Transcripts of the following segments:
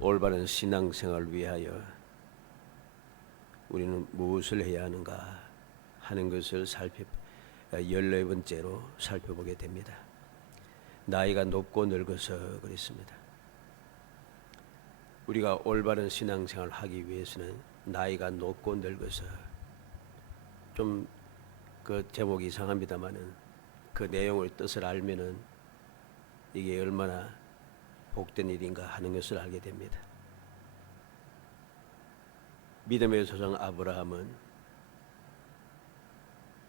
올바른 신앙생활을 위하여 우리는 무엇을 해야 하는가 하는 것을 14번째로 살펴보게 됩니다. 나이가 높고 늙어서 그랬습니다. 우리가 올바른 신앙생활을 하기 위해서는 나이가 높고 늙어서, 좀 그 제목이 이상합니다마는 그 내용의 뜻을 알면은 이게 얼마나 복된 일인가 하는 것을 알게 됩니다. 믿음의 조상 아브라함은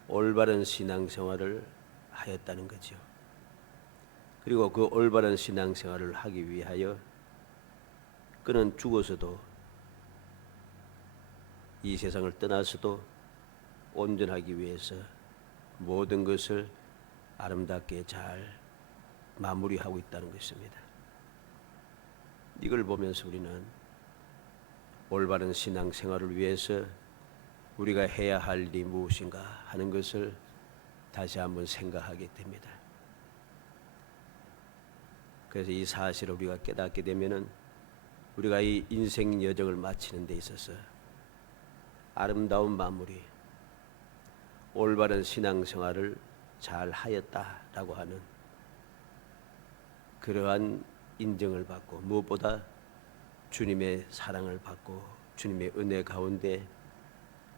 올바른 신앙생활을 하였다는 거죠. 그리고 그 올바른 신앙생활을 하기 위하여 그는 죽어서도, 이 세상을 떠나서도 온전하기 위해서 모든 것을 아름답게 잘 마무리하고 있다는 것입니다. 이걸 보면서 우리는 올바른 신앙생활을 위해서 우리가 해야 할 일이 무엇인가 하는 것을 다시 한번 생각하게 됩니다. 그래서 이 사실을 우리가 깨닫게 되면은 우리가 이 인생 여정을 마치는 데 있어서 아름다운 마무리, 올바른 신앙생활을 잘 하였다라고 하는 그러한 인정을 받고, 무엇보다 주님의 사랑을 받고 주님의 은혜 가운데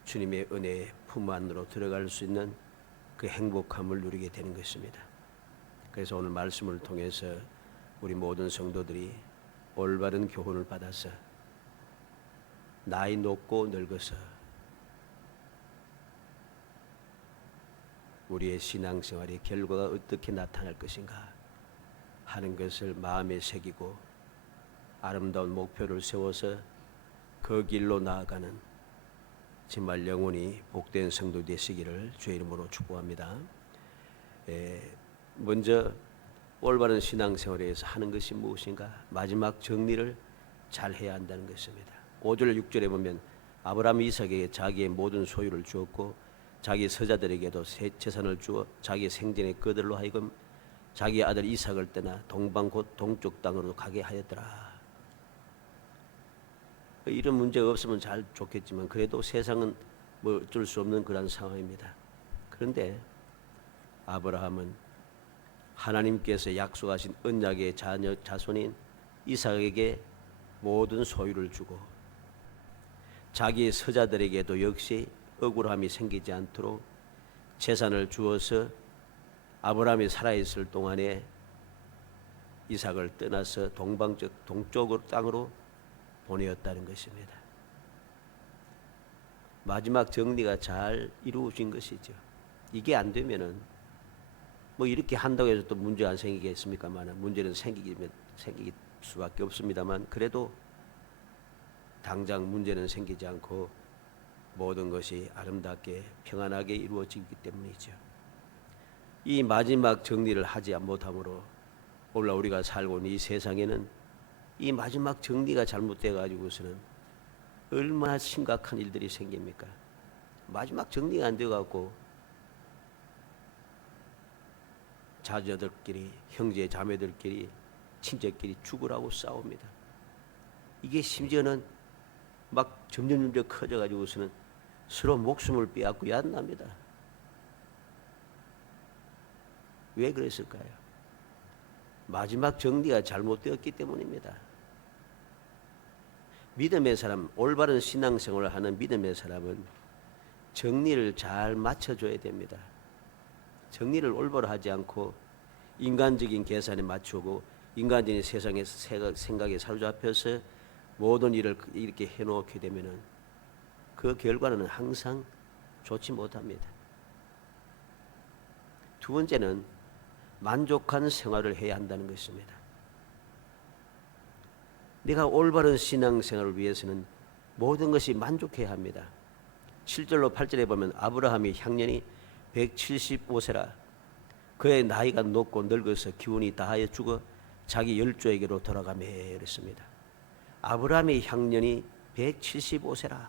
주님의 은혜의 품 안으로 들어갈 수 있는 그 행복함을 누리게 되는 것입니다. 그래서 오늘 말씀을 통해서 우리 모든 성도들이 올바른 교훈을 받아서 나이 높고 늙어서 우리의 신앙생활의 결과가 어떻게 나타날 것인가 하는 것을 마음에 새기고 아름다운 목표를 세워서 그 길로 나아가는 정말 영원히 복된 성도 되시기를 주의 이름으로 축복합니다. 먼저 올바른 신앙생활에 의해서 하는 것이 무엇인가? 마지막 정리를 잘 해야 한다는 것입니다. 5절 6절에 보면 아브라함이 이삭에게 자기의 모든 소유를 주었고 자기 서자들에게도 재산을 주어 자기 생전의 그들로 하여금 자기 아들 이삭을 떠나 동방 곧 동쪽 땅으로 가게 하였더라. 이런 문제가 없으면 잘 좋겠지만 그래도 세상은 뭐 어쩔 수 없는 그런 상황입니다. 그런데 아브라함은 하나님께서 약속하신 언약의 자손인 이삭에게 모든 소유를 주고 자기의 서자들에게도 역시 억울함이 생기지 않도록 재산을 주어서 아브라함이 살아있을 동안에 이삭을 떠나서 동쪽 땅으로 보내었다는 것입니다. 마지막 정리가 잘 이루어진 것이죠. 이게 안 되면은 뭐 이렇게 한다고 해서 또 문제가 안 생기겠습니까만, 문제는 생길 수밖에 없습니다만, 그래도 당장 문제는 생기지 않고 모든 것이 아름답게 평안하게 이루어지기 때문이죠. 이 마지막 정리를 하지 못함으로 오늘 우리가 살고 있는 이 세상에는 이 마지막 정리가 잘못돼 가지고서는 얼마나 심각한 일들이 생깁니까? 마지막 정리가 안 돼 갖고 자녀들끼리, 형제 자매들끼리, 친척끼리 죽으라고 싸웁니다. 이게 심지어는 막 점점 커져 가지고서는 서로 목숨을 빼앗고 얕납니다. 왜 그랬을까요? 마지막 정리가 잘못되었기 때문입니다. 믿음의 사람, 올바른 신앙생활을 하는 믿음의 사람은 정리를 잘 맞춰줘야 됩니다. 정리를 올바로 하지 않고 인간적인 계산에 맞추고 인간적인 세상의 생각에 사로잡혀서 모든 일을 이렇게 해놓게 되면은 그 결과는 항상 좋지 못합니다. 두 번째는 만족한 생활을 해야 한다는 것입니다. 내가 올바른 신앙생활을 위해서는 모든 것이 만족해야 합니다. 7절로 8절에 보면 아브라함이 향년이 175세라 그의 나이가 높고 늙어서 기운이 다하여 죽어 자기 열조에게로 돌아가며 그랬습니다. 아브라함의 향년이 175세라.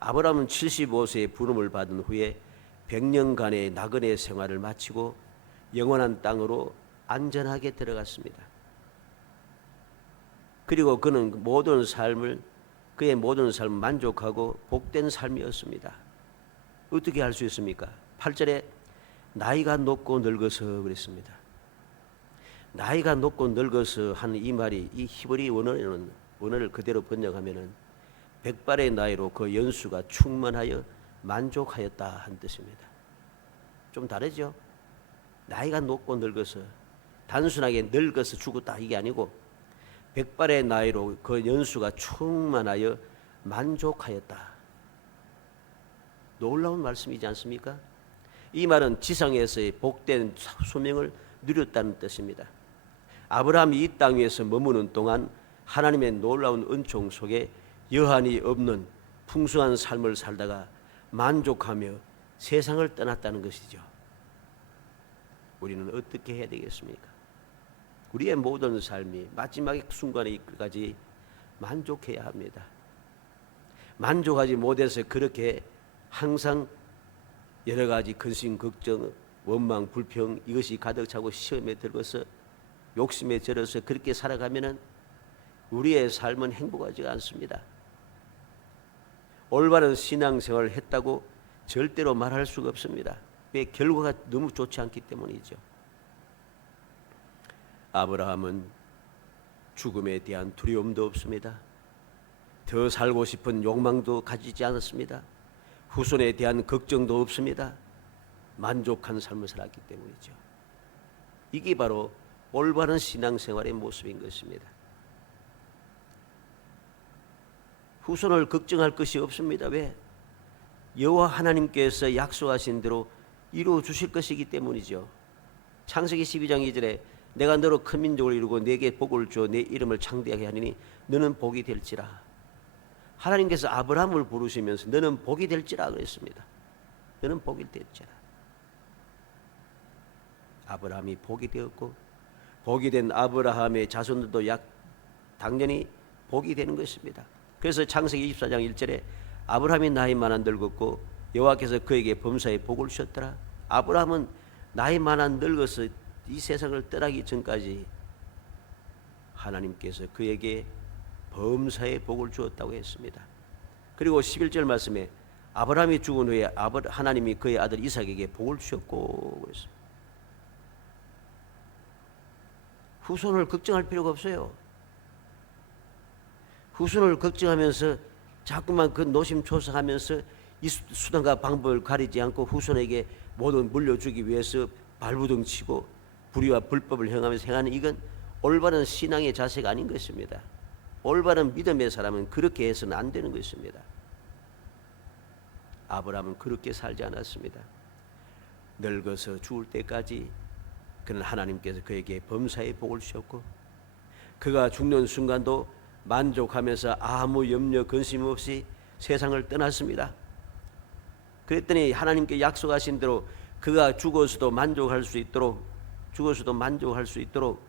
아브라함은 75세의 부름을 받은 후에 100년간의 나그네 생활을 마치고 영원한 땅으로 안전하게 들어갔습니다. 그리고 그의 모든 삶을 만족하고 복된 삶이었습니다. 어떻게 할 수 있습니까? 8절에 나이가 높고 늙어서 그랬습니다. 나이가 높고 늙어서 하는 이 말이 이 히브리 원어를 그대로 번역하면은 백발의 나이로 그 연수가 충만하여 만족하였다 한 뜻입니다. 좀 다르죠? 나이가 높고 늙어서 단순하게 늙어서 죽었다 이게 아니고 백발의 나이로 그 연수가 충만하여 만족하였다. 놀라운 말씀이지 않습니까? 이 말은 지상에서의 복된 소명을 누렸다는 뜻입니다. 아브라함이 이 땅 위에서 머무는 동안 하나님의 놀라운 은총 속에 여한이 없는 풍성한 삶을 살다가 만족하며 세상을 떠났다는 것이죠. 우리는 어떻게 해야 되겠습니까? 우리의 모든 삶이 마지막의 순간에 이끌까지 만족해야 합니다. 만족하지 못해서 그렇게 항상 여러 가지 근심, 걱정, 원망, 불평 이것이 가득 차고 시험에 들어서 욕심에 절어서 그렇게 살아가면은 우리의 삶은 행복하지 않습니다. 올바른 신앙생활을 했다고 절대로 말할 수가 없습니다. 왜? 결과가 너무 좋지 않기 때문이죠. 아브라함은 죽음에 대한 두려움도 없습니다. 더 살고 싶은 욕망도 가지지 않았습니다. 후손에 대한 걱정도 없습니다. 만족한 삶을 살았기 때문이죠. 이게 바로 올바른 신앙생활의 모습인 것입니다. 후손을 걱정할 것이 없습니다. 왜? 여호와 하나님께서 약속하신 대로 이루어 주실 것이기 때문이죠. 창세기 12장 2절에 내가 너로 큰 민족을 이루고 네게 복을 주어 내 이름을 창대하게 하리니 너는 복이 될지라. 하나님께서 아브라함을 부르시면서 너는 복이 될지라 그랬습니다. 너는 복이 될지라. 아브라함이 복이 되었고 복이 된 아브라함의 자손들도 당연히 복이 되는 것입니다. 그래서 창세기 24장 1절에 아브라함이 나이 많아 늙었고 여호와께서 그에게 범사에 복을 주셨더라. 아브라함은 나이 많아 늙어서 이 세상을 떠나기 전까지 하나님께서 그에게 범사에 복을 주었다고 했습니다. 그리고 11절 말씀에 아브라함이 죽은 후에 하나님이 그의 아들 이삭에게 복을 주셨고 그랬습니다. 후손을 걱정할 필요가 없어요. 후손을 걱정하면서 자꾸만 그 노심초사하면서 이 수단과 방법을 가리지 않고 후손에게 모든 물려주기 위해서 발부둥치고 불의와 불법을 행하면서 행하는 이건 올바른 신앙의 자세가 아닌 것입니다. 올바른 믿음의 사람은 그렇게 해서는 안 되는 것입니다. 아브라함은 그렇게 살지 않았습니다. 늙어서 죽을 때까지 그는 하나님께서 그에게 범사의 복을 주셨고 그가 죽는 순간도 만족하면서 아무 염려 근심 없이 세상을 떠났습니다. 그랬더니 하나님께 약속하신 대로 그가 죽어서도 만족할 수 있도록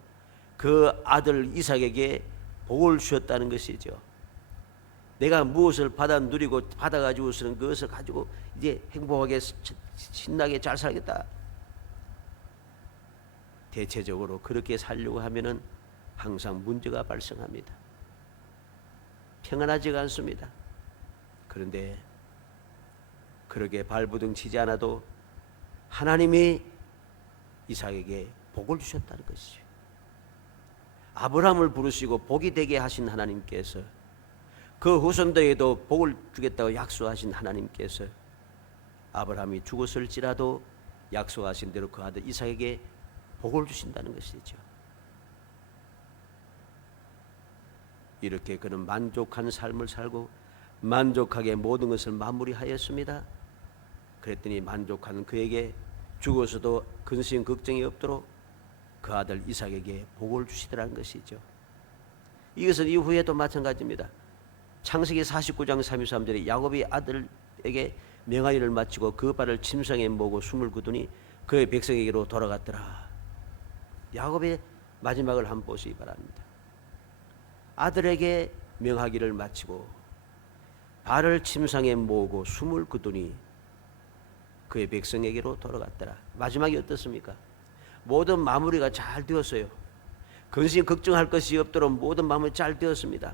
그 아들 이삭에게 복을 주셨다는 것이죠. 내가 무엇을 받아 누리고 받아가지고서는 그것을 가지고 이제 행복하게 신나게 잘 살겠다. 대체적으로 그렇게 살려고 하면은 항상 문제가 발생합니다. 평안하지가 않습니다. 그런데 그렇게 발부둥치지 않아도 하나님이 이삭에게 복을 주셨다는 것이죠. 아브라함을 부르시고 복이 되게 하신 하나님께서 그 후손들에게도 복을 주겠다고 약속하신 하나님께서 아브라함이 죽었을지라도 약속하신 대로 그 아들 이삭에게 복을 주신다는 것이죠. 이렇게 그는 만족한 삶을 살고 만족하게 모든 것을 마무리하였습니다. 그랬더니 만족한 그에게 죽어서도 근심 걱정이 없도록 그 아들 이삭에게 복을 주시더라는 것이죠. 이것은 이후에도 마찬가지입니다. 창세기 49장 33절에 야곱이 아들에게 명하리를 마치고 그 발을 침상에 모으고 숨을 거두니 그의 백성에게로 돌아갔더라. 야곱의 마지막을 한번 보시기 바랍니다. 아들에게 명하기를 마치고 발을 침상에 모으고 숨을 거두니 그의 백성에게로 돌아갔더라. 마지막이 어떻습니까? 모든 마무리가 잘 되었어요. 근심 걱정할 것이 없도록 모든 마음이 잘 되었습니다.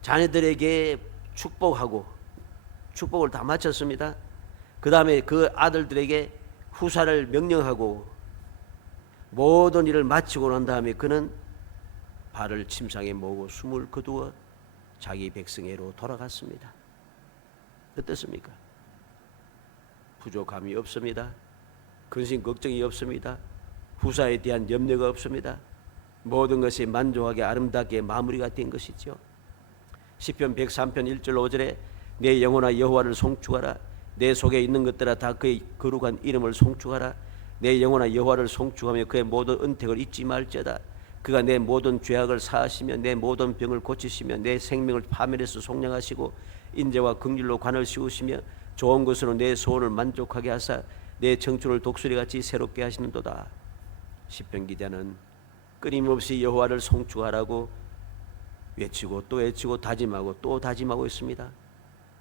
자녀들에게 축복을 다 마쳤습니다. 그 다음에 그 아들들에게 후사를 명령하고 모든 일을 마치고 난 다음에 그는 발을 침상에 모으고 숨을 거두어 자기 백성에로 돌아갔습니다. 어떻습니까? 부족함이 없습니다. 근심 걱정이 없습니다. 후사에 대한 염려가 없습니다. 모든 것이 만족하게 아름답게 마무리가 된 것이죠. 시편 103편 1절 5절에 내 영혼아 여호와를 송축하라. 내 속에 있는 것들아 다 그의 거룩한 이름을 송축하라. 내 영혼아 여호와를 송축하며 그의 모든 은택을 잊지 말지어다. 그가 내 모든 죄악을 사하시며 내 모든 병을 고치시며 내 생명을 파멸해서 속량하시고 인자와 긍휼로 관을 씌우시며 좋은 것으로 내 소원을 만족하게 하사 내 청춘을 독수리같이 새롭게 하시는도다. 시편 기자는 끊임없이 여호와를 송축하라고 외치고 또 외치고 다짐하고 또 다짐하고 있습니다.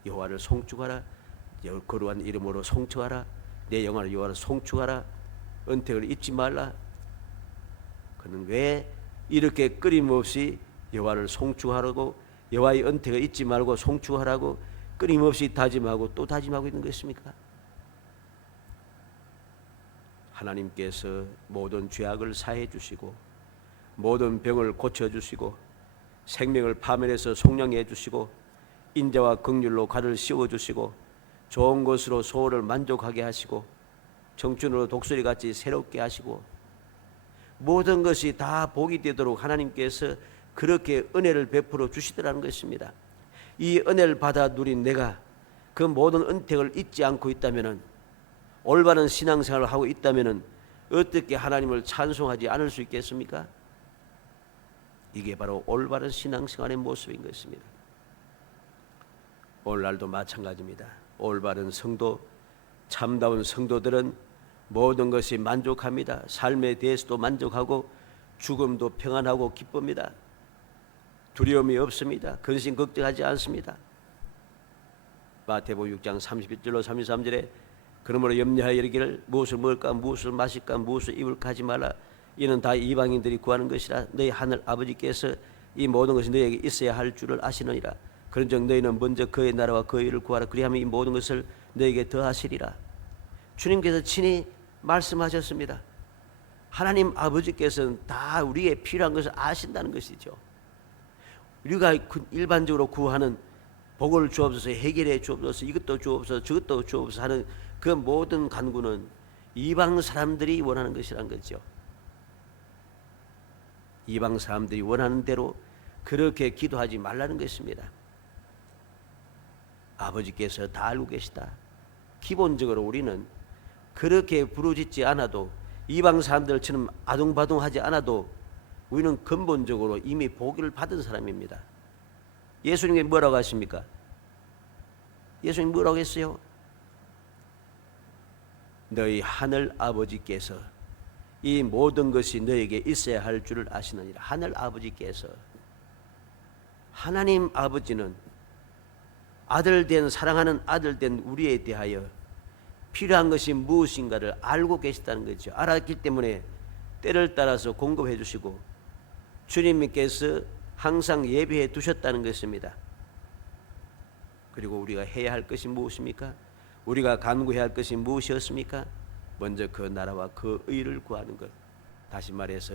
여호와를 송축하라. 거룩한 이름으로 송축하라. 내 영혼을 여호와를 송축하라. 은택을 잊지 말라. 그는 왜 이렇게 끊임없이 여호와를 송축하라고 여호와의 은택을 잊지 말고 송축하라고 끊임없이 다짐하고 또 다짐하고 있는 것입니까? 하나님께서 모든 죄악을 사해 주시고 모든 병을 고쳐 주시고 생명을 파멸해서 속량해 주시고 인자와 긍휼로 가를 씌워 주시고 좋은 것으로 소원을 만족하게 하시고 청춘으로 독수리같이 새롭게 하시고 모든 것이 다 복이 되도록 하나님께서 그렇게 은혜를 베풀어 주시더라는 것입니다. 이 은혜를 받아 누린 내가 그 모든 은택을 잊지 않고 있다면, 올바른 신앙생활을 하고 있다면 어떻게 하나님을 찬송하지 않을 수 있겠습니까? 이게 바로 올바른 신앙생활의 모습인 것입니다. 오늘날도 마찬가지입니다. 올바른 성도, 참다운 성도들은 모든 것이 만족합니다. 삶에 대해서도 만족하고 죽음도 평안하고 기쁩니다. 두려움이 없습니다. 근심 걱정하지 않습니다. 마태복음 6장 31절로 33절에 그러므로 염려하여 이르기를 무엇을 먹을까 무엇을 마실까 무엇을 입을까 하지 말라. 이는 다 이방인들이 구하는 것이라. 너희 하늘 아버지께서 이 모든 것이 너희에게 있어야 할 줄을 아시느니라. 그런즉 너희는 먼저 그의 나라와 그의 의를 구하라. 그리하면 이 모든 것을 너희에게 더하시리라. 주님께서 친히 말씀하셨습니다. 하나님 아버지께서는 다 우리의 필요한 것을 아신다는 것이죠. 우리가 일반적으로 구하는 복을 주옵소서, 해결해 주옵소서, 이것도 주옵소서, 저것도 주옵소서 하는 그 모든 간구는 이방 사람들이 원하는 것이란 거죠. 이방 사람들이 원하는 대로 그렇게 기도하지 말라는 것입니다. 아버지께서 다 알고 계시다. 기본적으로 우리는 그렇게 부르짖지 않아도, 이방 사람들처럼 아둥바둥하지 않아도 우리는 근본적으로 이미 복을 받은 사람입니다. 예수님이 뭐라고 하십니까? 예수님 뭐라고 했어요? 너희 하늘 아버지께서 이 모든 것이 너에게 있어야 할 줄을 아시느니라. 하늘 아버지께서, 하나님 아버지는 아들된, 사랑하는 아들된 우리에 대하여 필요한 것이 무엇인가를 알고 계시다는 거죠. 알았기 때문에 때를 따라서 공급해 주시고 주님께서 항상 예비해 두셨다는 것입니다. 그리고 우리가 해야 할 것이 무엇입니까? 우리가 간구해야 할 것이 무엇이었습니까? 먼저 그 나라와 그 의를 구하는 것. 다시 말해서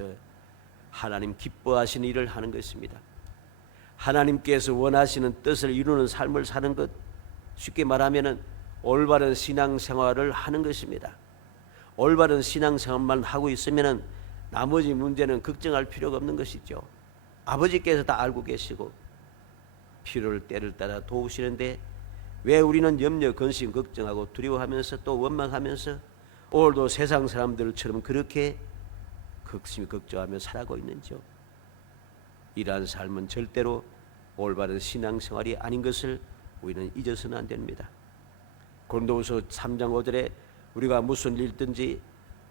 하나님 기뻐하시는 일을 하는 것입니다. 하나님께서 원하시는 뜻을 이루는 삶을 사는 것, 쉽게 말하면 올바른 신앙생활을 하는 것입니다. 올바른 신앙생활만 하고 있으면 나머지 문제는 걱정할 필요가 없는 것이죠. 아버지께서 다 알고 계시고 필요를 때를 따라 도우시는데 왜 우리는 염려, 근심, 걱정하고 두려워하면서 또 원망하면서 오늘도 세상 사람들처럼 그렇게 걱심, 걱정하며 살아가고 있는지요? 이러한 삶은 절대로 올바른 신앙생활이 아닌 것을 우리는 잊어서는 안 됩니다. 고린도후서 3장 5절에 우리가 무슨 일든지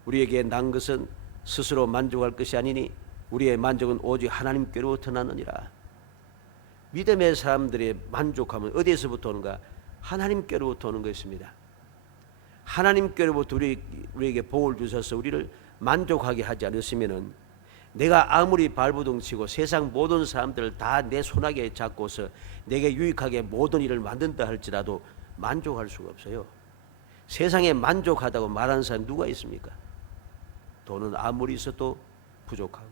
우리에게 난 것은 스스로 만족할 것이 아니니 우리의 만족은 오직 하나님께로부터 나느니라. 믿음의 사람들의 만족함은 어디에서부터 오는가? 하나님께로부터 오는 것입니다. 하나님께로부터 우리에게 복을 주셔서 우리를 만족하게 하지 않으시면은 내가 아무리 발버둥치고 세상 모든 사람들을 다 내 손아귀에 잡고서 내게 유익하게 모든 일을 만든다 할지라도 만족할 수가 없어요. 세상에 만족하다고 말하는 사람 누가 있습니까? 돈은 아무리 있어도 부족하고,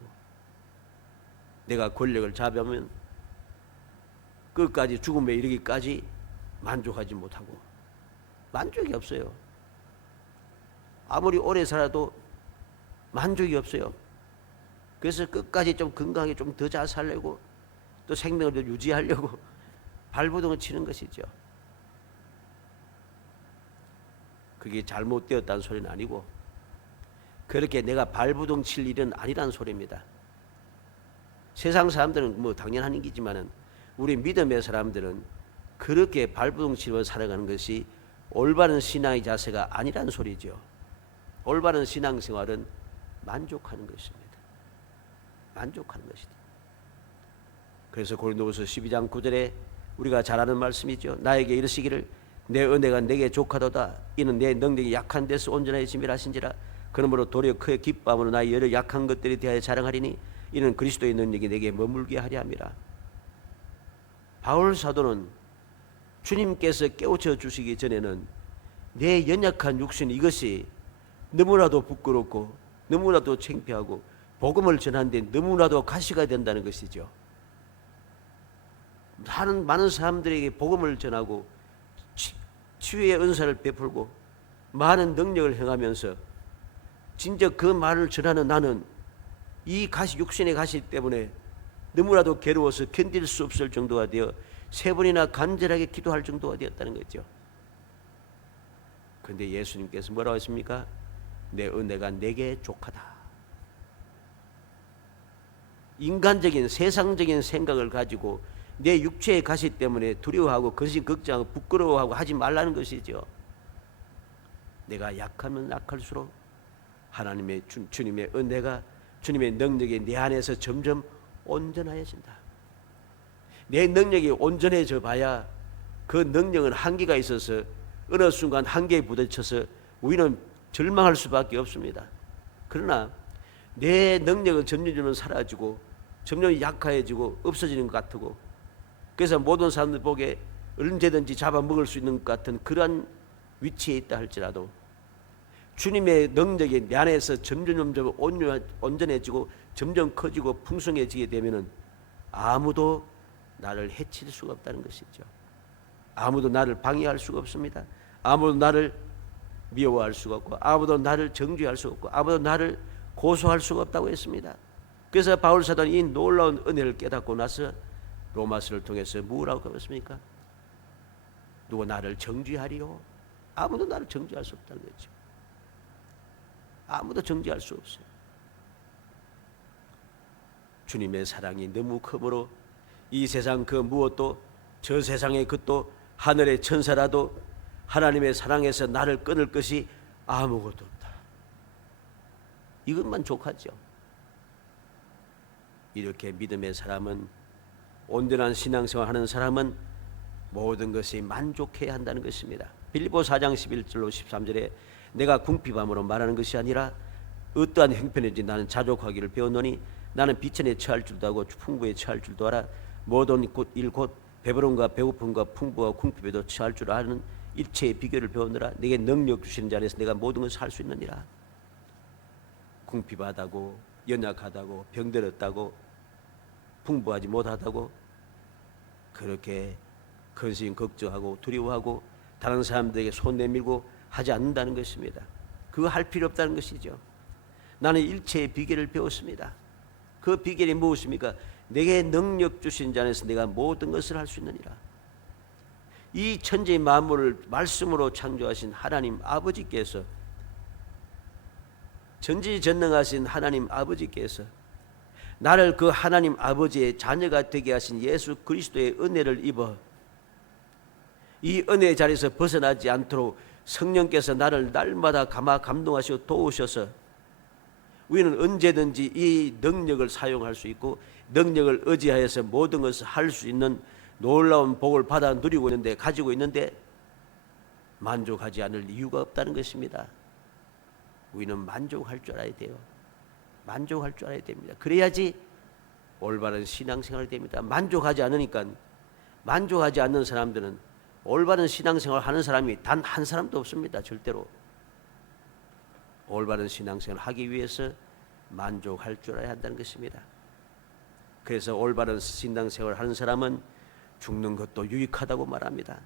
내가 권력을 잡으면 끝까지 죽음에 이르기까지 만족하지 못하고 만족이 없어요. 아무리 오래 살아도 만족이 없어요. 그래서 끝까지 좀 건강하게 좀 더 잘 살려고, 또 생명을 더 유지하려고 발버둥을 치는 것이죠. 그게 잘못되었다는 소리는 아니고, 그렇게 내가 발버둥 칠 일은 아니라는 소리입니다. 세상 사람들은 뭐 당연한 얘기지만은 우리 믿음의 사람들은 그렇게 발버둥 치며 살아가는 것이 올바른 신앙의 자세가 아니라는 소리죠. 올바른 신앙생활은 만족하는 것입니다. 만족하는 것이다. 그래서 고린도후서 12장 9절에 우리가 잘 아는 말씀이죠. 나에게 이르시기를 내 은혜가 내게 족하도다. 이는 내 능력이 약한 데서 온전해짐이라 하신지라. 그러므로 도리어 그의 기뻐함으로 나의 여러 약한 것들에 대하여 자랑하리니 이는 그리스도의 능력이 내게 머물게 하려 함이라. 바울 사도는 주님께서 깨우쳐 주시기 전에는 내 연약한 육신 이것이 너무나도 부끄럽고 너무나도 창피하고 복음을 전하는데 너무나도 가시가 된다는 것이죠. 많은 사람들에게 복음을 전하고 치유의 은사를 베풀고 많은 능력을 행하면서 진짜 그 말을 전하는 나는 이 육신의 가시 때문에 너무나도 괴로워서 견딜 수 없을 정도가 되어 3번이나 간절하게 기도할 정도가 되었다는 거죠. 그런데 예수님께서 뭐라고 했습니까? 내 은혜가 내게 족하다. 인간적인 세상적인 생각을 가지고 내 육체의 가시 때문에 두려워하고 근심 걱정하고 부끄러워하고 하지 말라는 것이죠. 내가 약하면 약할수록 하나님의 주님의 은혜가, 주님의 능력이 내 안에서 점점 온전해진다. 내 능력이 온전해져 봐야 그 능력은 한계가 있어서 어느 순간 한계에 부딪혀서 우리는 절망할 수밖에 없습니다. 그러나 내 능력은 점점 사라지고 점점 약해지고 없어지는 것 같고, 그래서 모든 사람들 보기에 언제든지 잡아먹을 수 있는 것 같은 그러한 위치에 있다 할지라도 주님의 능력이 내 안에서 점점 온전해지고 점점 커지고 풍성해지게 되면은 아무도 나를 해칠 수가 없다는 것이죠. 아무도 나를 방해할 수가 없습니다. 아무도 나를 미워할 수가 없고, 아무도 나를 정죄할 수가 없고, 아무도 나를 고소할 수가 없다고 했습니다. 그래서 바울 사도는 이 놀라운 은혜를 깨닫고 나서 로마서를 통해서 뭐라고 했습니까? 누가 나를 정죄하리요? 아무도 나를 정죄할 수 없다는 거죠. 아무도 정죄할 수 없어요. 주님의 사랑이 너무 크므로 이 세상 그 무엇도, 저 세상의 것도, 하늘의 천사라도 하나님의 사랑에서 나를 끊을 것이 아무것도 없다. 이것만 족하죠. 이렇게 믿음의 사람은, 온전한 신앙생활 하는 사람은 모든 것이 만족해야 한다는 것입니다. 빌립보 4장 11절로 13절에 내가 궁핍함으로 말하는 것이 아니라 어떠한 형편인지 나는 자족하기를 배웠노니 나는 비천에 처할 줄도 하고 풍부에 처할 줄도 알아. 모든 일 곧 배부름과 배고픔과 풍부와 궁핍에도 처할 줄 아는 일체의 비결을 배우느라. 내게 능력 주시는 자 안에서 내가 모든 것을 할 수 있느니라. 궁핍하다고, 연약하다고, 병들었다고, 풍부하지 못하다고 그렇게 근심 걱정하고 두려워하고 다른 사람들에게 손 내밀고 하지 않는다는 것입니다. 그거 할 필요 없다는 것이죠. 나는 일체의 비결을 배웠습니다. 그 비결이 무엇입니까? 내게 능력 주신 자 안에서 내가 모든 것을 할 수 있느니라. 이 천지 만물을 말씀으로 창조하신 하나님 아버지께서, 전지전능하신 하나님 아버지께서 나를 그 하나님 아버지의 자녀가 되게 하신 예수 그리스도의 은혜를 입어 이 은혜의 자리에서 벗어나지 않도록 성령께서 나를 날마다 감동하시고 도우셔서 우리는 언제든지 이 능력을 사용할 수 있고 능력을 의지하여서 모든 것을 할 수 있는 놀라운 복을 받아 누리고 있는데, 가지고 있는데 만족하지 않을 이유가 없다는 것입니다. 우리는 만족할 줄 알아야 돼요. 만족할 줄 알아야 됩니다. 그래야지 올바른 신앙생활이 됩니다. 만족하지 않는 사람들은 올바른 신앙생활 하는 사람이 단 한 사람도 없습니다. 절대로. 올바른 신앙생활 하기 위해서 만족할 줄 알아야 한다는 것입니다. 그래서 올바른 신앙생활 하는 사람은 죽는 것도 유익하다고 말합니다.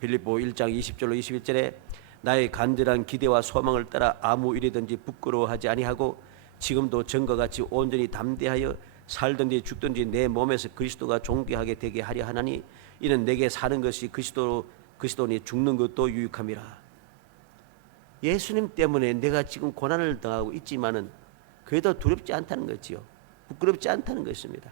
빌립보 1장 20절로 21절에 나의 간절한 기대와 소망을 따라 아무 일이든지 부끄러워하지 아니하고 지금도 전과 같이 온전히 담대하여 살든지 죽든지 내 몸에서 그리스도가 존귀하게 되게 하려 하나니 이는 내게 사는 것이 그리스도니 죽는 것도 유익함이라. 예수님 때문에 내가 지금 고난을 당하고 있지만은 그래도 두렵지 않다는 거지요. 부끄럽지 않다는 것입니다.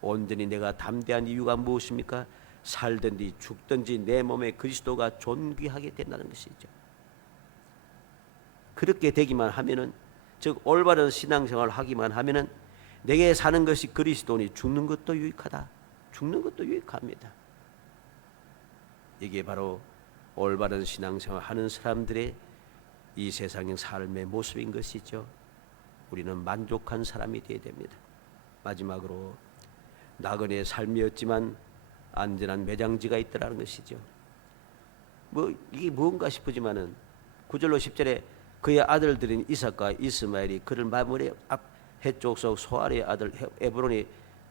온전히 내가 담대한 이유가 무엇입니까? 살든지 죽든지 내 몸에 그리스도가 존귀하게 된다는 것이죠. 그렇게 되기만 하면은, 즉 올바른 신앙생활을 하기만 하면은 내게 사는 것이 그리스도니 죽는 것도 유익하다. 죽는 것도 유익합니다. 이게 바로 올바른 신앙생활 하는 사람들의 이 세상의 삶의 모습인 것이죠. 우리는 만족한 사람이 되어야 됩니다. 마지막으로 나그네의 삶이었지만 안전한 매장지가 있더라는 것이죠. 이게 무언가 싶으지만은 9절로 10절에 그의 아들들인 이삭과 이스마엘이 그를 마므레 앞 해족속 소알의 아들 에브론이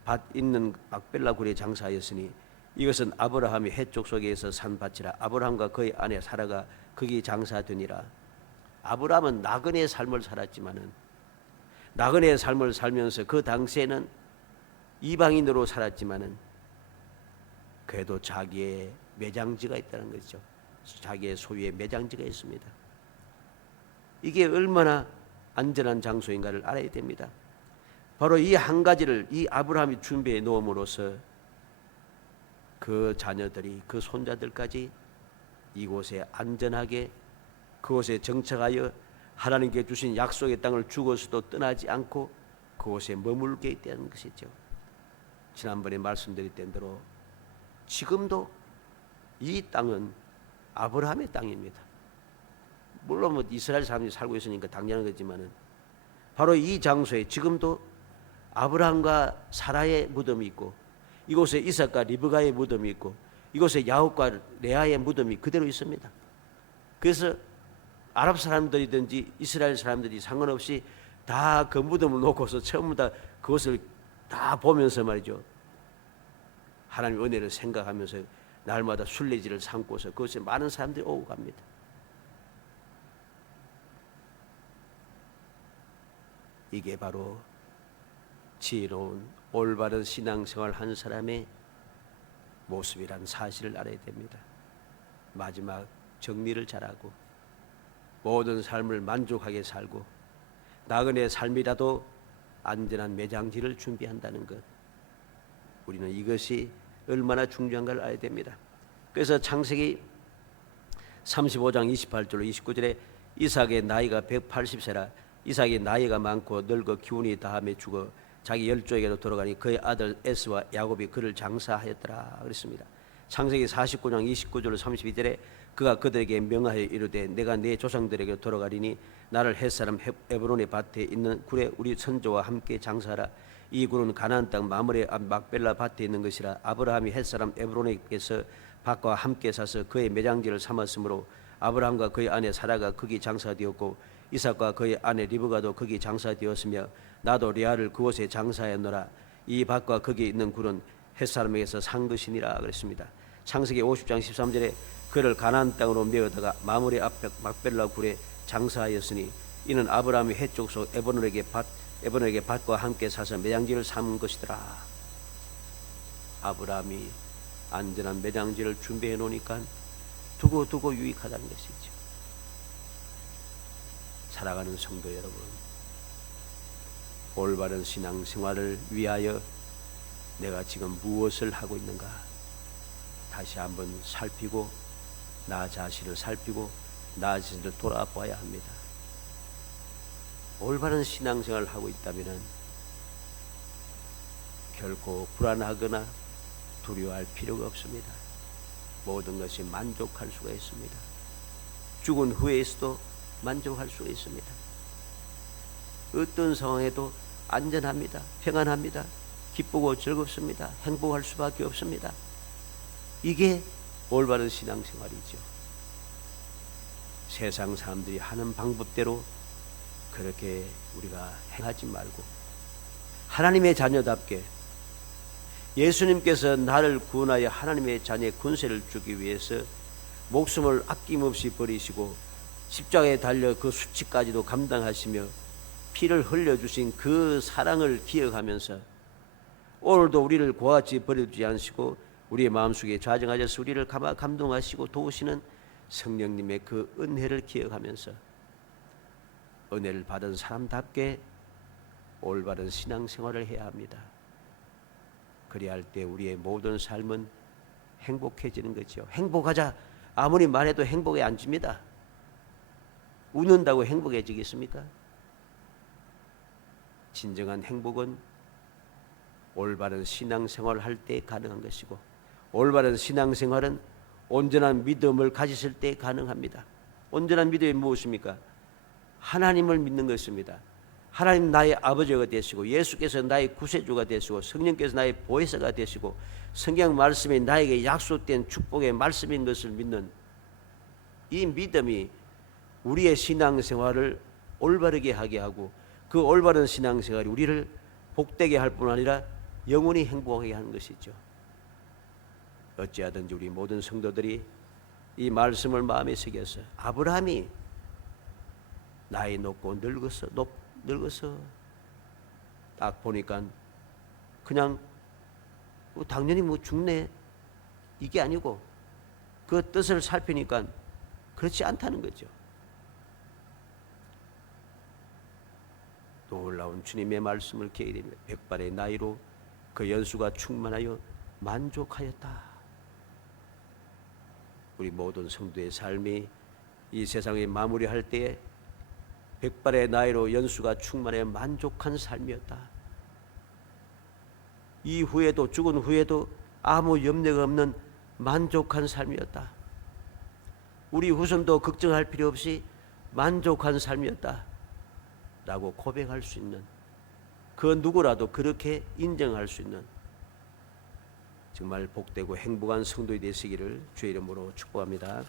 밭 있는 막벨라 굴에 장사하였으니 이것은 아브라함이 해족속에서 산 밭이라. 아브라함과 그의 아내 사라가 거기 장사되니라. 아브라함은 나그네의 삶을 살았지만은, 나그네의 삶을 살면서 그 당시에는 이방인으로 살았지만은 그래도 자기의 매장지가 있다는 거죠. 자기의 소유의 매장지가 있습니다. 이게 얼마나 안전한 장소인가를 알아야 됩니다. 바로 이 한 가지를 이 아브라함이 준비해 놓음으로써 그 자녀들이, 그 손자들까지 이곳에 안전하게 그곳에 정착하여 하나님께 주신 약속의 땅을 죽어서도 떠나지 않고 그곳에 머물게 있다는 것이죠. 지난번에 말씀드렸던 대로 지금도 이 땅은 아브라함의 땅입니다. 물론 이스라엘 사람들이 살고 있으니까 당연한 거지만은 바로 이 장소에 지금도 아브라함과 사라의 무덤이 있고 이곳에 이삭과 리브가의 무덤이 있고 이곳에 야곱과 레아의 무덤이 그대로 있습니다. 그래서 아랍 사람들이든지 이스라엘 사람들이 상관없이 다 그 무덤을 놓고서 처음부터 다 그것을 다 보면서 말이죠, 하나님의 은혜를 생각하면서 날마다 순례지를 삼고서 그것에 많은 사람들이 오고 갑니다. 이게 바로 지혜로운 올바른 신앙생활 한 사람의 모습이란 사실을 알아야 됩니다. 마지막 정리를 잘하고 모든 삶을 만족하게 살고 나그네의 삶이라도 안전한 매장지를 준비한다는 것, 우리는 이것이 얼마나 중요한가를 알아야 됩니다. 그래서 창세기 35장 28절로 29절에 이삭의 나이가 180세라. 이삭이 나이가 많고 늙어 기운이 다함에 죽어 자기 열조에게로 돌아가니 그의 아들 에스와 야곱이 그를 장사하였더라 그랬습니다. 창세기 49장 29절로 32절에 그가 그들에게 명하여 이르되 내가 내 조상들에게 돌아가리니 나를 햇사람 에브론의 밭에 있는 굴에 우리 선조와 함께 장사하라. 이 굴은 가나안 땅 마므레 앞 막벨라 밭에 있는 것이라. 아브라함이 햇사람 에브론에게서 밭과 함께 사서 그의 매장지를 삼았으므로 아브라함과 그의 아내 사라가 거기 장사되었고 이삭과 그의 아내 리브가도 거기 장사되었으며 나도 레아를 그곳에 장사하였노라. 이 밭과 거기 있는 굴은 햇사람에게서 산 것이니라 그랬습니다. 창세기 50장 13절에 그를 가나안 땅으로 메어다가 마므레 앞 막벨라 굴에 장사하였으니 이는 아브라함이 해족속 에브론에게 밭과 함께 사서 매장지를 삼은 것이더라. 아브라함이 안전한 매장지를 준비해 놓으니까 두고 유익하다는 것이죠. 살아가는 성도 여러분, 올바른 신앙생활을 위하여 내가 지금 무엇을 하고 있는가 다시 한번 살피고 나 자신을 살피고 나 자신을 돌아봐야 합니다. 올바른 신앙생활을 하고 있다면 결코 불안하거나 두려워할 필요가 없습니다. 모든 것이 만족할 수가 있습니다. 죽은 후에서도 만족할 수가 있습니다. 어떤 상황에도 안전합니다. 평안합니다. 기쁘고 즐겁습니다. 행복할 수밖에 없습니다. 이게 올바른 신앙생활이죠. 세상 사람들이 하는 방법대로 그렇게 우리가 행하지 말고 하나님의 자녀답게 예수님께서 나를 구원하여 하나님의 자녀의 권세를 주기 위해서 목숨을 아낌없이 버리시고 십자가에 달려 그 수치까지도 감당하시며 피를 흘려주신 그 사랑을 기억하면서 오늘도 우리를 그와 같이 버려두지 않으시고 우리의 마음속에 좌정하셔서 우리를 감동하시고 도우시는 성령님의 그 은혜를 기억하면서 은혜를 받은 사람답게 올바른 신앙생활을 해야 합니다. 그래야 할 때 우리의 모든 삶은 행복해지는 거죠. 행복하자 아무리 말해도 행복에 안 줍니다. 웃는다고 행복해지겠습니까? 진정한 행복은 올바른 신앙생활을 할 때 가능한 것이고 올바른 신앙생활은 온전한 믿음을 가졌을 때 가능합니다. 온전한 믿음이 무엇입니까? 하나님을 믿는 것입니다. 하나님 나의 아버지가 되시고 예수께서 나의 구세주가 되시고 성령께서 나의 보혜사가 되시고 성경 말씀이 나에게 약속된 축복의 말씀인 것을 믿는 이 믿음이 우리의 신앙생활을 올바르게 하게 하고 그 올바른 신앙생활이 우리를 복되게 할 뿐 아니라 영원히 행복하게 하는 것이죠. 어찌하든지 우리 모든 성도들이 이 말씀을 마음에 새겨서 아브라함이 나이 높고 늙어서 딱 보니까 그냥 당연히 죽네 이게 아니고 그 뜻을 살피니까 그렇지 않다는 거죠. 놀라운 주님의 말씀을 기억되며 백발의 나이로 그 연수가 충만하여 만족하였다. 우리 모든 성도의 삶이 이 세상에 마무리할 때에 백발의 나이로 연수가 충만해 만족한 삶이었다. 이후에도 죽은 후에도 아무 염려가 없는 만족한 삶이었다. 우리 후손도 걱정할 필요 없이 만족한 삶이었다 라고 고백할 수 있는 그 누구라도 그렇게 인정할 수 있는 정말 복되고 행복한 성도이 되시기를 주의 이름으로 축복합니다.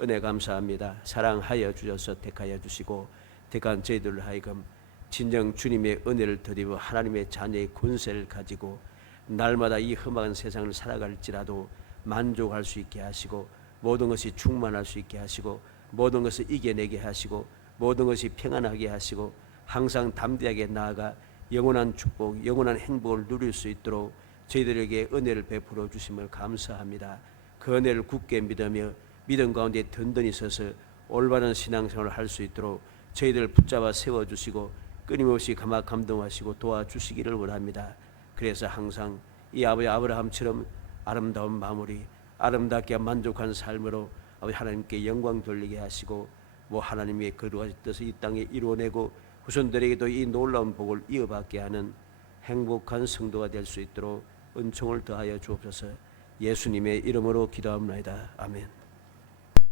은혜 감사합니다. 사랑하여 주셔서 택하여 주시고 택한 저희들을 하여금 진정 주님의 은혜를 드리고 하나님의 자녀의 권세를 가지고 날마다 이 험한 세상을 살아갈지라도 만족할 수 있게 하시고 모든 것이 충만할 수 있게 하시고 모든 것을 이겨내게 하시고 모든 것이 평안하게 하시고 항상 담대하게 나아가 영원한 축복, 영원한 행복을 누릴 수 있도록 저희들에게 은혜를 베풀어 주심을 감사합니다. 그 은혜를 굳게 믿으며 믿음 가운데 든든히 서서 올바른 신앙생활을 할 수 있도록 저희들을 붙잡아 세워주시고 끊임없이 감동하시고 도와주시기를 원합니다. 그래서 항상 이 아버지 아브라함처럼 아름다운 마무리, 아름답게 만족한 삶으로 아버지 하나님께 영광 돌리게 하시고 하나님의 거룩한 뜻을 이 땅에 이루어내고 후손들에게도 이 놀라운 복을 이어받게 하는 행복한 성도가 될 수 있도록 은총을 더하여 주옵소서. 예수님의 이름으로 기도합니다. 아멘.